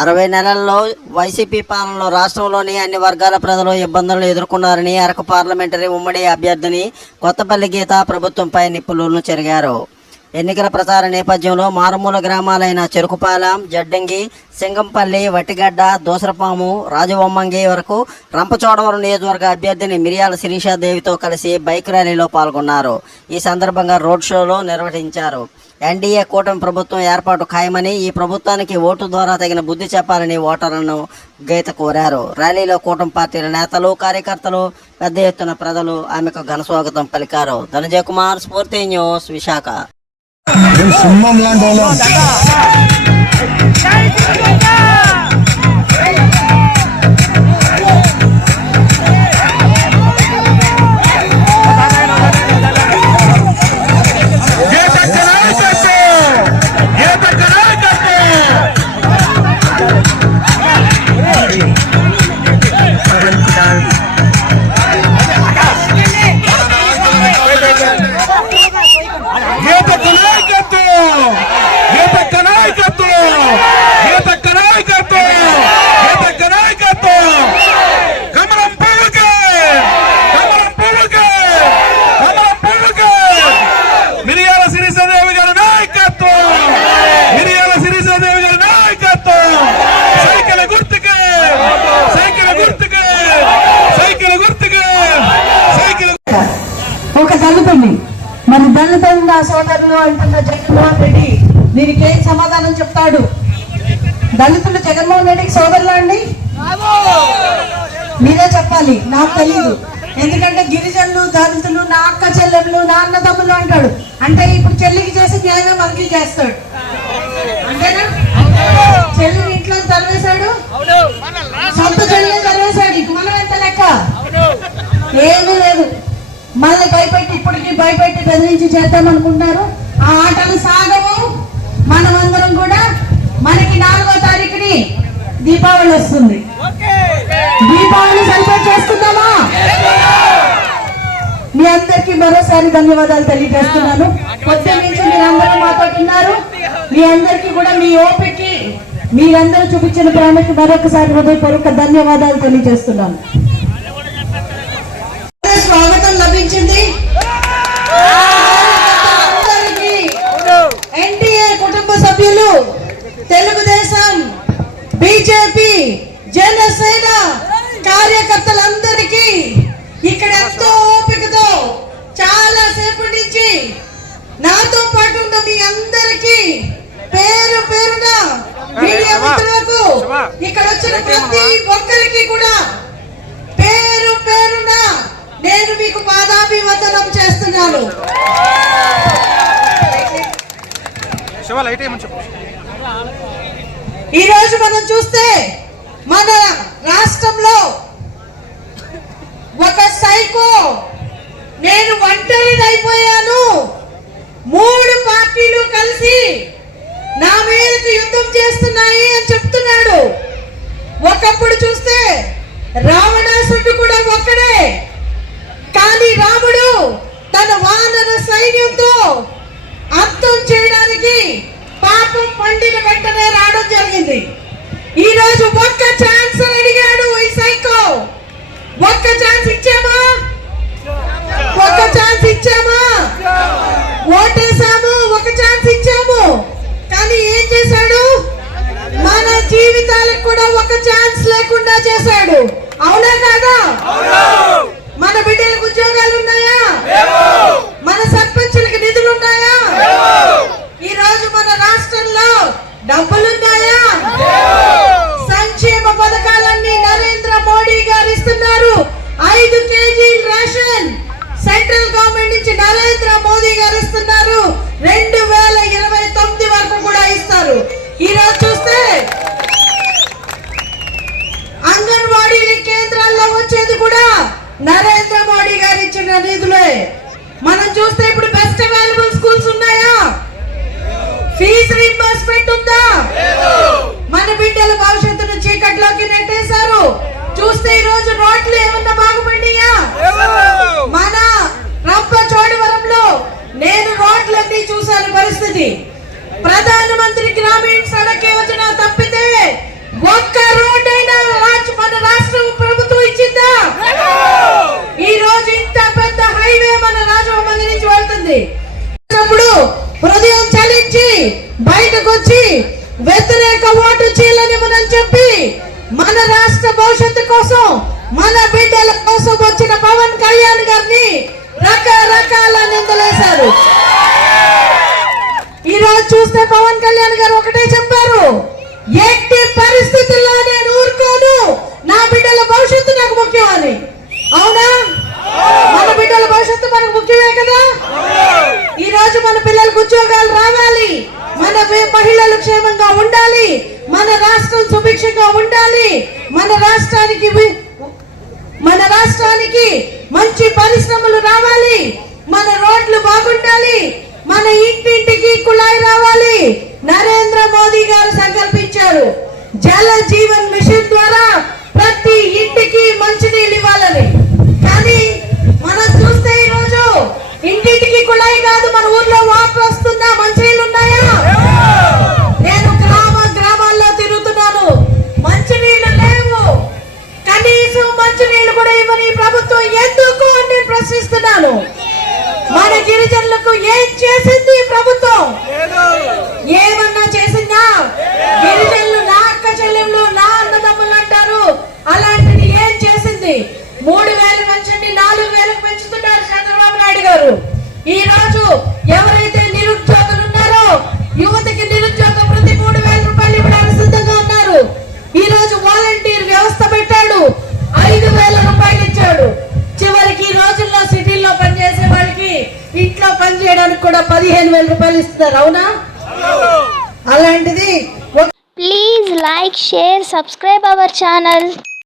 60 నెలల్లో వైసీపీ పాలనలో రాష్ట్రంలోని అన్ని వర్గాల ప్రజలు ఇబ్బందులు ఎదుర్కొన్నారని అరకు పార్లమెంటరీ ఉమ్మడి అభ్యర్థిని కొత్తపల్లి గీత ప్రభుత్వంపై నిప్పులు చెరిగారు. ఎన్నికల ప్రచార నేపథ్యంలో మారుమూల గ్రామాలైన చెరుకుపాలెం, జడ్డంగి, సింగంపల్లి, వట్టిగడ్డ, దోసరపాము, రాజవొమ్మంగి వరకు రంపచోడవరం నియోజకవర్గ అభ్యర్థిని మిరియాల శిరీషాదేవితో కలిసి బైక్ ర్యాలీలో పాల్గొన్నారు. ఈ సందర్భంగా రోడ్ షోలో నిర్వహించారు. ఎన్డీఏ కూటమి ప్రభుత్వం ఏర్పాటు ఖాయమని, ఈ ప్రభుత్వానికి ఓటు ద్వారా తగిన బుద్ధి చెప్పాలని ఓటర్లను గీత కోరారు. ర్యాలీలో కూటమి పార్టీల నేతలు, కార్యకర్తలు, పెద్ద ఎత్తున ప్రజలు ఆమెకు ఘన స్వాగతం పలికారు. ధనంజయ కుమార్, స్ఫూర్తి న్యూస్, విశాఖ. ఒక దళితుడిని మరి దళితంగా సోదరులు అంటున్న జగన్మోహన్ రెడ్డి దీనికి ఏం సమాధానం చెప్తాడు? దళితులు జగన్మోహన్ రెడ్డికి సోదరులు అండి? మీరే చెప్పాలి, నాకు తెలియదు. ఎందుకంటే గిరిజనులు, దళితులు నా అక్క చెల్లెళ్ళు, నా అన్న తమ్ముళ్ళు అంటాడు. అంటే ఇప్పుడు చెల్లికి చేసి న్యాయమే మనకి చేస్తాడు, అంతేనా? చెల్లిని ఇంట్లో తరివేశాడు, సొంత చెల్లిని తరివేశాడు. ఇక మనం ఎంత లెక్క? ఏమీ లేదు. మళ్ళీ భయపెట్టి, ఇప్పటికీ భయపెట్టి బెదిరించి చేద్దామనుకుంటారు. ఆ ఆటలు సాగము. మనమందరం కూడా మనకి 4వ తారీఖుని దీపావళి వస్తుంది. దీపావళి సెలబ్రేట్ చేసుకుందామా? మీ అందరికీ మరోసారి ధన్యవాదాలు తెలియజేస్తున్నాను. పొద్దున్న నుంచి మీరందరూ మాతో ఉన్నారు. మీ అందరికీ కూడా మీ ఓపికకి, మీరందరూ చూపించిన ప్రేమకి మరొకసారి హృదయపూర్వక ధన్యవాదాలు తెలియజేస్తున్నాను. స్వాగతం లభించింది. ఎన్డీఏ కుటుంబ సభ్యులు, తెలుగుదేశం, బీజేపీ, జనసేన కార్యకర్తలందరికీ ఇక్కడ ఎంతో ఓపికతో చాలా సేపటి నుంచి నాతో పాటు ఉన్న మీ అందరికీ పేరు పేరున, మీడియా మిత్రులకు, ఇక్కడ వచ్చిన ప్రతి ఒక్కరికి కూడా పేరు పేరున నేను మీకు పాదాభివందనం చేస్తున్నాను. ఈ రోజు మనం చూస్తే మన రాష్ట్రంలో ఒక సైకో, నేను ఒంటరిని అయిపోయాను, 3 పార్టీలు కలిసి నా మీదకి యుద్ధం చేస్తున్నాయి అని చెప్తున్నాడు. ఒకప్పుడు చూస్తే రావణాసురుడు కూడా ఒక్కడే, కానీ రాముడు తన వానర సైన్యంతో అర్థం చేయడానికి పాపం పండిన వెంటనే రావడం జరిగింది. ఈ రోజు ఒక్క ఛాన్స్ అడిగాడు ఈ సైకో. ఒక్క ఛాన్స్ ఇచ్చామా? ఒక్క ఛాన్స్ ఇచ్చామా? ఓటేసాము, ఒక ఛాన్స్ ఇచ్చాము. కానీ ఏం చేశాడు? మన జీవితాలకు కూడా ఒక ఛాన్స్ లేకుండా చేశాడు. అవునా కాదా? మన బిడ్డలకు ఉద్యోగాలు ఉన్నాయా? మన సర్పంచులకి నిధులు ఉన్నాయా? ఈ రోజు మన రాష్ట్రంలో డబ్బులున్నాయా? సంక్షేమ పథకాలన్నీ నరేంద్ర మోడీ గారు ఇస్తున్నారు. 5 కేజీల రేషన్ సెంట్రల్ గవర్నమెంట్ నుంచి నరేంద్ర మోదీ గారు ఇస్తున్నారు. 2029 వరకు కూడా ఇస్తారు. ఈ రోజు చూస్తే అంగన్వాడీ కేంద్రాల్లో వచ్చేది కూడా నరేంద్ర మోడీ గారు ఇచ్చిన నిధులే. మనం చూస్తే ఇప్పుడు బెస్ట్ అవైలబుల్ స్కూల్స్ ఉన్నాయా? ఫీజు రీయింబర్స్మెంట్ ఉందా? మన బిడ్డల భవిష్యత్తును చీకట్లోకి నెట్టేశారు. చూస్తే ఈ రోజు రోడ్లు ఏమన్నా బాగుపడియా? మన రంపచోడవరంలో నేను రోడ్లన్నీ చూశాను పరిస్థితి. ప్రధానమంత్రి గ్రామీణ సడక్ యోజన తప్పితే ఒక్క రోడ్డైనా మన రాష్ట్ర ప్రభుత్వం ఇచ్చిందా? ఈ రోజు ఇంత పెద్ద హైవే మన రాజమహల్ నుంచి వెళ్తుంది. హృదయం చలించి బయటకు వచ్చి వ్యతిరేక ఓటు చీలనివ్వనని చెప్పి మన రాష్ట్ర భవిష్యత్తు కోసం, మన బిడ్డల కోసం వచ్చిన పవన్ కళ్యాణ్ గారిని రకరకాల నిందలేశారు. ఈ రోజు చూస్తే పవన్ కళ్యాణ్ గారు ఒకటే చెప్పారు, ఎట్టి పరిస్థితుల్లో నేను ఊరుకోను, నా బిడ్డల భవిష్యత్తు నాకు ముఖ్యం అని. అవునా? మన బిడ్డల భవిష్యత్తు మనకు ముఖ్యమే కదా. ఈ రోజు మన పిల్లలకు ఉద్యోగాలు రావాలి, మన మహిళలు క్షేమంగా ఉండాలి, మన రాష్ట్రం సుభిక్షంగా ఉండాలి, మన రాష్ట్రానికి మంచి పరిశ్రమలు రావాలి, మన రోడ్లు బాగుండాలి, మన ఇంటింటికి కుళాయి రావాలి. నరేంద్ర మోదీ గారు సంకల్పించారు జల జీవన్ మిషన్ ద్వారా ప్రతి ఇంటికి మంచినీళ్ళు ఇవ్వాలని. కానీ మనం చూస్తే ఈ రోజు ఇంటింటికి కుళాయి కాదు, మన ఊర్లో వాటర్ వస్తుందా, మంచినీళ్ళు ఉన్నాయా? నేను గ్రామాల్లో తిరుగుతున్నాను, మంచినీళ్ళు లేవు. కనీసం మంచినీళ్ళు కూడా ఇవ్వని ప్రభుత్వం ఎందుకు అని నేను ప్రశ్నిస్తున్నాను. మన గిరిజనులకు ఏం చేసింది ప్రభుత్వం? ఏమన్నా చేసిందా? గిరిజనులు నా అక్క చెల్లెళ్ళు, నా అన్నదమ్ములు అంటారు, అలాంటిది ఏం చేసింది? 3,000 పెంచండి 4,000 పెంచుతున్నారు చంద్రబాబు నాయుడు గారు. ఈ రోజు ఎవరైతే నిరుద్యోగులు ఉన్నారో యువతకి నిరుద్యోగ ప్రతి 3,000 రూపాయలు ఇవ్వడానికి సిద్ధంగా ఉన్నారు. ఈ రోజు వాలంటీర్ వ్యవస్థ పెట్టాడు, 5,000 రూపాయలు ఇచ్చాడు. చివరికి ఈ రోజుల్లో సిటీల్లో పనిచేసే వాళ్ళకి ఇంట్లో పని చేయడానికి కూడా 15,000 రూపాయలు ఇస్తున్నారు. అవునా? అలాంటిది Please like, share, subscribe our channel.